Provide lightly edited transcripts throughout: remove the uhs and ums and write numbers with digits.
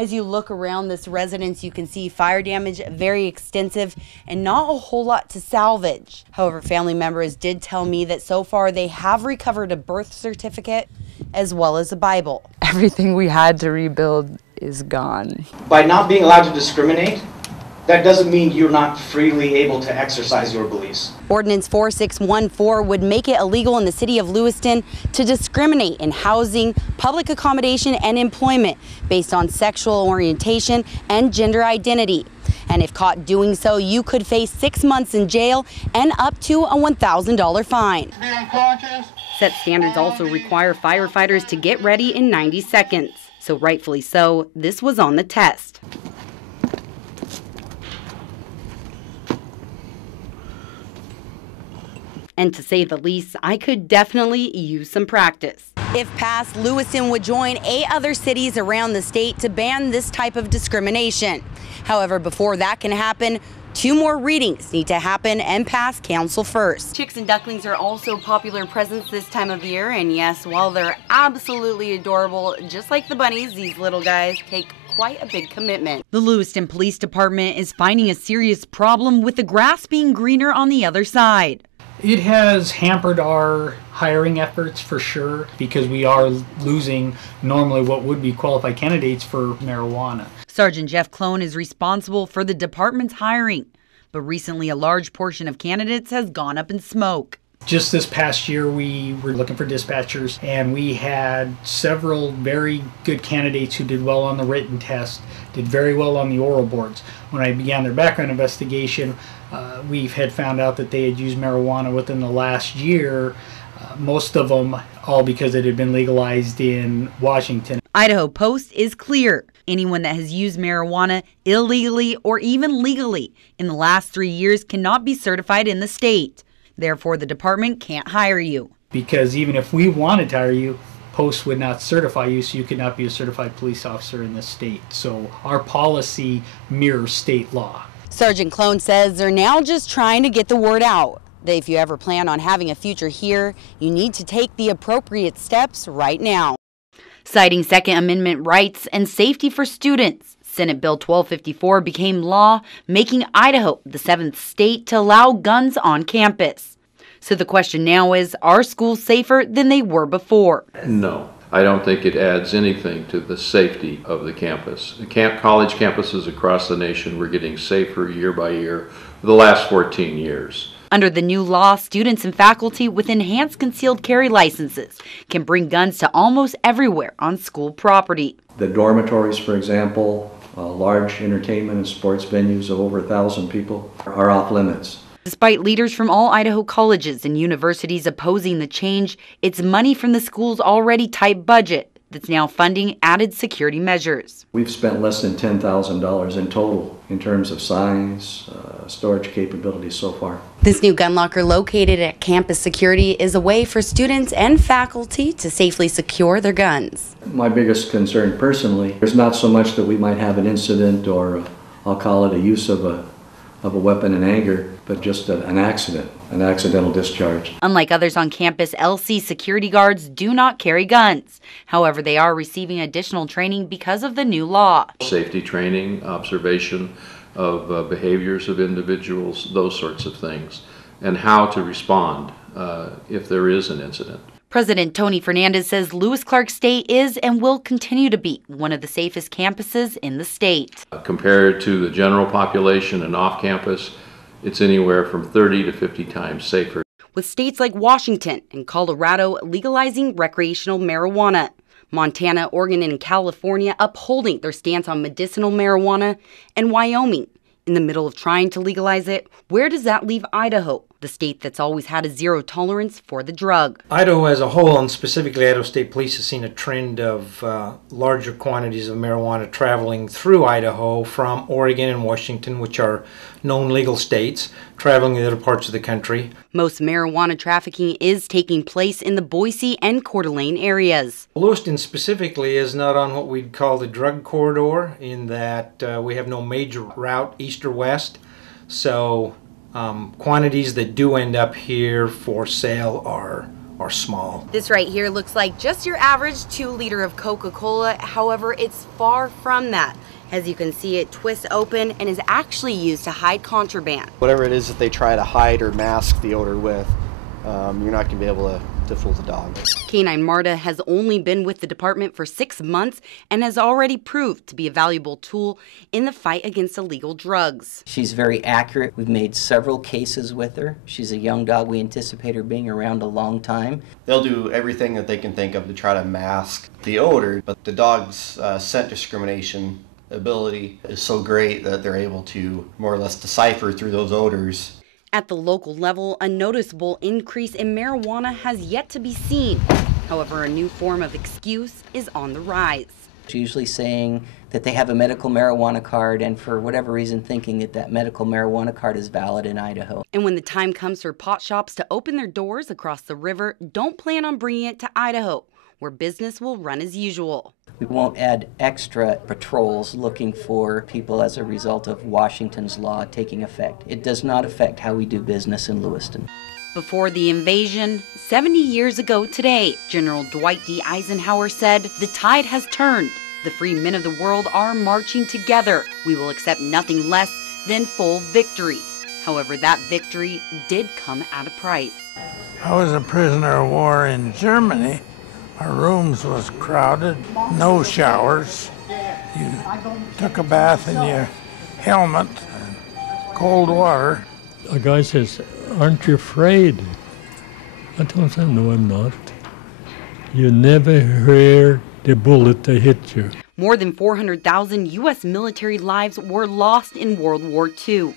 As you look around this residence, you can see fire damage very extensive and not a whole lot to salvage. However, family members did tell me that so far they have recovered a birth certificate as well as a Bible. Everything we had to rebuild is gone. By not being allowed to discriminate, that doesn't mean you're not freely able to exercise your beliefs. Ordinance 4614 would make it illegal in the city of Lewiston to discriminate in housing, public accommodation, and employment based on sexual orientation and gender identity. And if caught doing so, you could face 6 months in jail and up to a $1,000 fine. Set standards also require firefighters to get ready in 90 seconds. So rightfully so, this was on the test. And to say the least, I could definitely use some practice. If passed, Lewiston would join 8 other cities around the state to ban this type of discrimination. However, before that can happen, 2 more readings need to happen and pass council first. Chicks and ducklings are also popular presents this time of year, and yes, while they're absolutely adorable, just like the bunnies, these little guys take quite a big commitment. The Lewiston Police Department is finding a serious problem with the grass being greener on the other side. It has hampered our hiring efforts for sure, because we are losing normally what would be qualified candidates for marijuana. Sergeant Jeff Clone is responsible for the department's hiring, but recently a large portion of candidates has gone up in smoke. Just this past year, we were looking for dispatchers, and we had several very good candidates who did well on the written test, did very well on the oral boards. When I began their background investigation, we had found out that they had used marijuana within the last year, most of them all because it had been legalized in Washington. Idaho Post is clear. Anyone that has used marijuana illegally or even legally in the last 3 years cannot be certified in the state. Therefore, the department can't hire you. Because even if we wanted to hire you, Post would not certify you, so you could not be a certified police officer in the state. So our policy mirrors state law. Sergeant Clone says they're now just trying to get the word out that if you ever plan on having a future here, you need to take the appropriate steps right now. Citing Second Amendment rights and safety for students, Senate Bill 1254 became law, making Idaho the 7th state to allow guns on campus. So the question now is, are schools safer than they were before? No, I don't think it adds anything to the safety of the campus. College campuses across the nation were getting safer year by year for the last 14 years. Under the new law, students and faculty with enhanced concealed carry licenses can bring guns to almost everywhere on school property. The dormitories, for example, large entertainment and sports venues of over 1,000 people are off limits. Despite leaders from all Idaho colleges and universities opposing the change, it's money from the school's already tight budget that's now funding added security measures. We've spent less than $10,000 in total in terms of size, storage capabilities so far. This new gun locker located at campus security is a way for students and faculty to safely secure their guns. My biggest concern personally is not so much that we might have an incident or I'll call it a use of a weapon in anger, but just an accident, an accidental discharge. Unlike others on campus, LC security guards do not carry guns. However, they are receiving additional training because of the new law. Safety training, observation of behaviors of individuals, those sorts of things, and how to respond if there is an incident. President Tony Fernandez says Lewis-Clark State is and will continue to be one of the safest campuses in the state. Compared to the general population and off campus, it's anywhere from 30 to 50 times safer. With states like Washington and Colorado legalizing recreational marijuana, Montana, Oregon, and California upholding their stance on medicinal marijuana, and Wyoming in the middle of trying to legalize it, where does that leave Idaho, the state that's always had a zero tolerance for the drug? Idaho as a whole, and specifically Idaho State Police, has seen a trend of larger quantities of marijuana traveling through Idaho from Oregon and Washington, which are known legal states, traveling to other parts of the country. Most marijuana trafficking is taking place in the Boise and Coeur d'Alene areas. Lewiston specifically is not on what we'd call the drug corridor, in that we have no major route east or west. So quantities that do end up here for sale are are small. This right here looks like just your average 2-liter of Coca-Cola. However, it's far from that. As you can see, it twists open and is actually used to hide contraband. Whatever it is that they try to hide or mask the odor with, you're not going to be able to fool the dog. Canine Marta has only been with the department for 6 months and has already proved to be a valuable tool in the fight against illegal drugs. She's very accurate. We've made several cases with her. She's a young dog. We anticipate her being around a long time. They'll do everything that they can think of to try to mask the odor, but the dog's scent discrimination ability is so great that they're able to more or less decipher through those odors. At the local level, a noticeable increase in marijuana has yet to be seen. However, a new form of excuse is on the rise. She's usually saying that they have a medical marijuana card and for whatever reason thinking that that medical marijuana card is valid in Idaho. And when the time comes for pot shops to open their doors across the river, don't plan on bringing it to Idaho, where business will run as usual. We won't add extra patrols looking for people as a result of Washington's law taking effect. It does not affect how we do business in Lewiston. Before the invasion, 70 years ago today, General Dwight D. Eisenhower said, "The tide has turned. The free men of the world are marching together. We will accept nothing less than full victory." However, that victory did come at a price. I was a prisoner of war in Germany. Our rooms was crowded, no showers. You took a bath in your helmet and cold water. A guy says, "Aren't you afraid?" I told him, "No, I'm not. You never hear the bullet that hit you." More than 400,000 U.S. military lives were lost in World War II.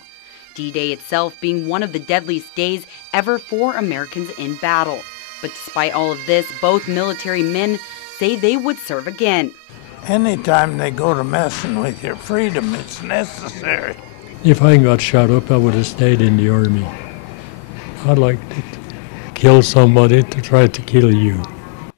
D-Day itself being one of the deadliest days ever for Americans in battle. But despite all of this, both military men say they would serve again. Anytime they go to messing with your freedom, it's necessary. If I got shot up, I would have stayed in the Army. I liked it. Kill somebody to try to kill you.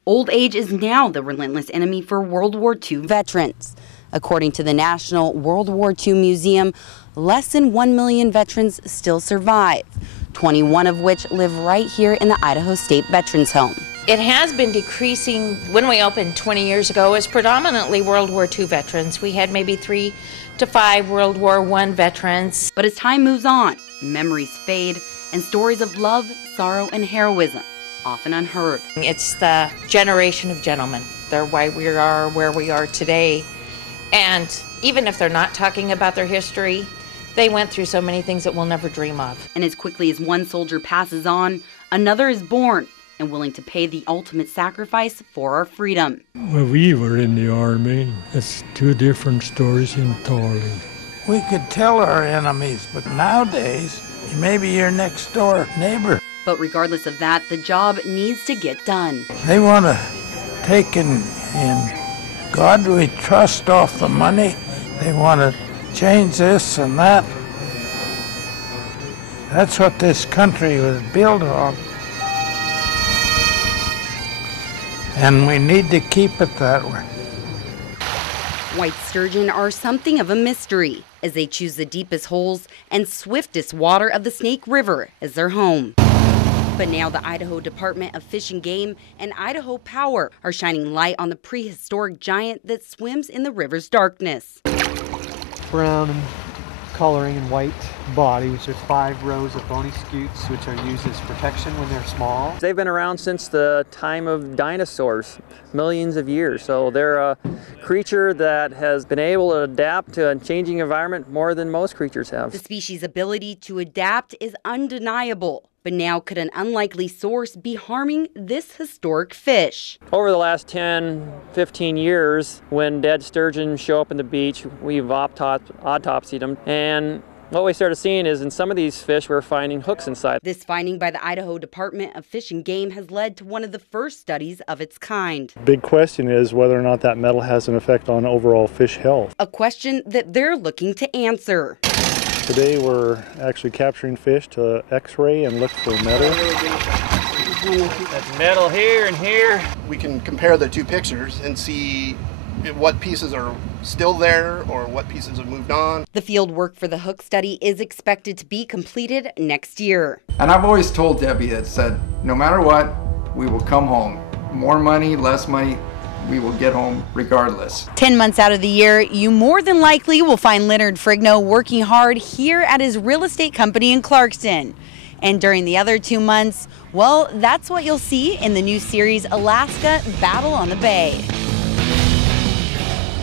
Old age is now the relentless enemy for World War II veterans. According to the National World War II Museum, less than 1 million veterans still survive, 21 of which live right here in the Idaho State Veterans Home. It has been decreasing. When we opened 20 years ago, it was predominantly World War II veterans. We had maybe 3 to 5 World War I veterans. But as time moves on, memories fade and stories of love, sorrow, and heroism often unheard. It's the generation of gentlemen. They're why we are where we are today. And even if they're not talking about their history, they went through so many things that we'll never dream of. And as quickly as one soldier passes on, another is born and willing to pay the ultimate sacrifice for our freedom. When we were in the Army, it's 2 different stories entirely. We could tell our enemies, but nowadays, maybe your next door neighbor. But regardless of that, the job needs to get done. They want to take in God we trust off the money. They want to change this and that. That's what this country was built on. And we need to keep it that way. White sturgeon are something of a mystery as they choose the deepest holes and swiftest water of the Snake River as their home. But now the Idaho Department of Fish and Game and Idaho Power are shining light on the prehistoric giant that swims in the river's darkness. Brown and coloring and white body, which there's 5 rows of bony scutes, which are used as protection when they're small. They've been around since the time of dinosaurs, millions of years. So they're a creature that has been able to adapt to a changing environment more than most creatures have. The species' ability to adapt is undeniable. But now could an unlikely source be harming this historic fish? Over the last 10, 15 years, when dead sturgeon show up in the beach, we've autopsied them. And what we started seeing is in some of these fish, we're finding hooks inside. This finding by the Idaho Department of Fish and Game has led to one of the first studies of its kind. Big question is whether or not that metal has an effect on overall fish health. A question that they're looking to answer. Today we're actually capturing fish to x-ray and look for metal. That's metal here and here. We can compare the 2 pictures and see what pieces are still there or what pieces have moved on. The field work for the hook study is expected to be completed next year. And I've always told Debbie that said, no matter what, we will come home. More money, less money, we will get home regardless. 10 months out of the year, you more than likely will find Leonard Frigno working hard here at his real estate company in Clarkston. And during the other 2 months, well, that's what you'll see in the new series Alaska Battle on the Bay.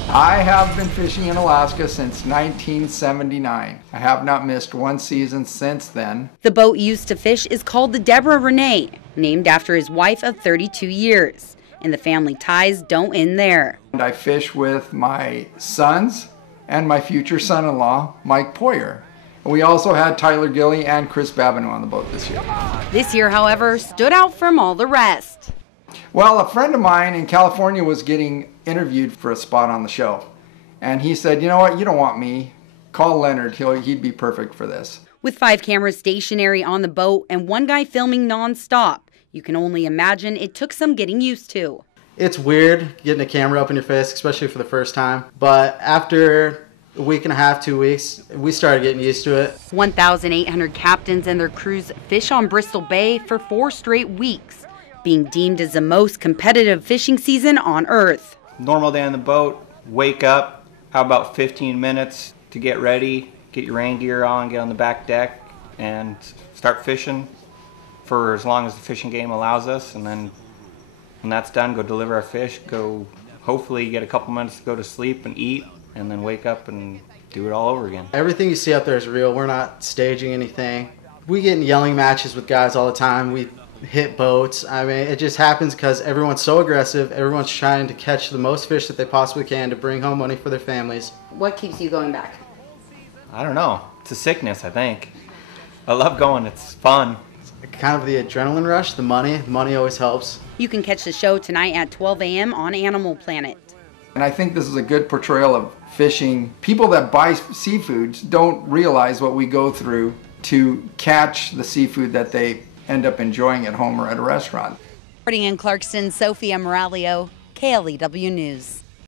I have been fishing in Alaska since 1979. I have not missed one season since then. The boat used to fish is called the Deborah Renee, named after his wife of 32 years. And the family ties don't end there. And I fish with my sons and my future son-in-law, Mike Poyer. And we also had Tyler Gilly and Chris Babineau on the boat this year. This year, however, stood out from all the rest. Well, a friend of mine in California was getting interviewed for a spot on the show. And he said, you know what, you don't want me. Call Leonard, he'd be perfect for this. With 5 cameras stationary on the boat and one guy filming non-stop, you can only imagine it took some getting used to. It's weird getting a camera up in your face, especially for the first time. But after a week and a half, 2 weeks, we started getting used to it. 1,800 captains and their crews fish on Bristol Bay for 4 straight weeks, being deemed as the most competitive fishing season on Earth. Normal day on the boat, wake up, how about 15 minutes to get ready, get your rain gear on, get on the back deck, and start fishing for as long as the fishing game allows us. And then when that's done, go deliver our fish, go hopefully get a couple minutes to go to sleep and eat, and then wake up and do it all over again. Everything you see out there is real. We're not staging anything. We get in yelling matches with guys all the time. We hit boats. I mean, it just happens because everyone's so aggressive. Everyone's trying to catch the most fish that they possibly can to bring home money for their families. What keeps you going back? I don't know. It's a sickness, I think. I love going. It's fun. It's kind of the adrenaline rush, the money. Money always helps. You can catch the show tonight at 12 a.m. on Animal Planet. And I think this is a good portrayal of fishing. People that buy seafoods don't realize what we go through to catch the seafood that they end up enjoying at home or at a restaurant. Reporting in Clarkston, Sophia Miraglio, KLEW News.